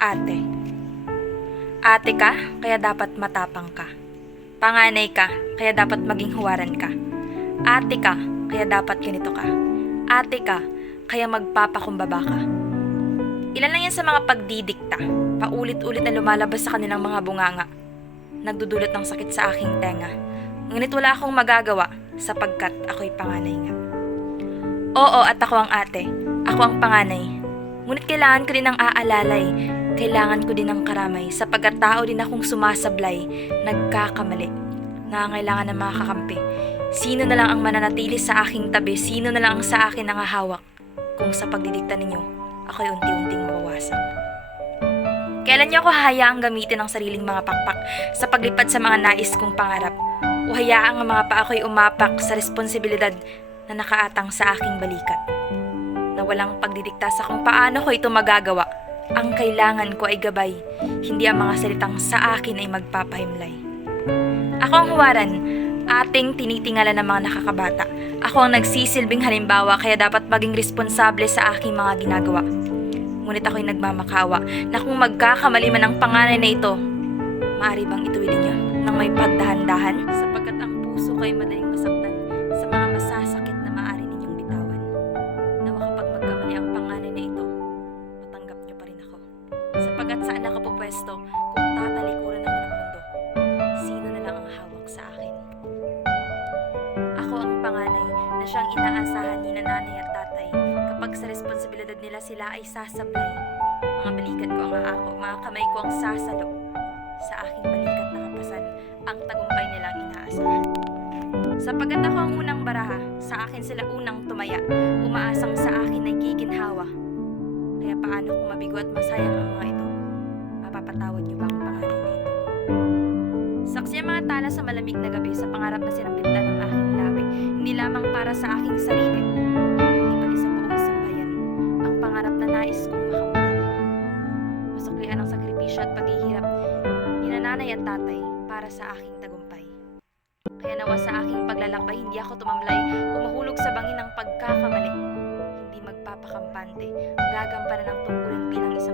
Ate. Ate ka, kaya dapat matapang ka. Panganay ka, kaya dapat maging huwaran ka. Ate ka, kaya dapat ganito ka. Ate ka, kaya magpapakumbaba ka. Ilan lang yan sa mga pagdidikta, paulit-ulit na lumalabas sa kanilang mga bunganga. Nagdudulot ng sakit sa aking tenga. Ngunit wala akong magagawa sapagkat ako'y panganay nga. Oo, at ako ang ate. Ako ang panganay. Ngunit kailangan ko din ng aalalay. Kailangan ko din ng karamay sapagkat tao din akong sumasablay, nagkakamali. Nangangailangan ng mga kakampi. Sino na lang ang mananatili sa aking tabi? Sino na lang ang sa akin nangahawak? Kung sa pagdidikta ninyo, ako'y unti-unting mawawasak. Kailan niyo ako hahayaang gamitin ang sariling mga pakpak sa paglipad sa mga nais kong pangarap? O hayaang ang mga paa ko'y umapak sa responsibilidad na nakaatang sa aking balikat? Na walang pagdidikta sa kung paano ko ito magagawa. Ang kailangan ko ay gabay, hindi ang mga salitang sa akin ay magpapahimlay. Ako ang huwaran, ating tinitingala ng mga nakakabata. Ako ang nagsisilbing halimbawa kaya dapat maging responsable sa aking mga ginagawa. Ngunit ako'y nagmamakawa na kung magkakamali man ang panganay na ito, maaari bang ituwid niyo ng may pagdahan-dahan sapagkat ang puso ko ay madaling masaktan sa mga masasakit na maaari ninyong bitawan. Nawa kapag magkamali ang panganay na ito, matanggap niyo pa rin ako. Sapagkat saan ako pupwesto kung tatalikuran ako ng mundo, sino na lang ang hawak sa akin? Ako ang panganay na siyang inaasahan ni nanay at tatay kapag sa responsibilidad nila sila ay sasablay. Mga balikat ko ang aako, mga kamay ko ang sasalo. Sa aking balikat na kapasan, ang tagumpay nilang inaasahan. Sapagkat ako ang unang baraha, sa akin sila unang tumaya, umaasang sa akin ay giginhawa. Kaya paano kung mabigo at masayang ang mga ito? Mapapatawad niyo ba ang pangalan na ito? Saksi ang mga tala sa malamig na gabi sa pangarap na sinambitlan ng aking labi, hindi lamang para sa aking sarili, hindi pati sa buong sambayan, ang pangarap na nais kong makamtan. Masuklian ang sakripisyo at paghihirap ni nanay at tatay para sa aking tagumpay. Kaya nawa sa aking paglalakbay, hindi ako tumamlay o mahulog sa bangin ng pagkakamali. Hindi magpapakampante, gagampanan ng tungkulin bilang isang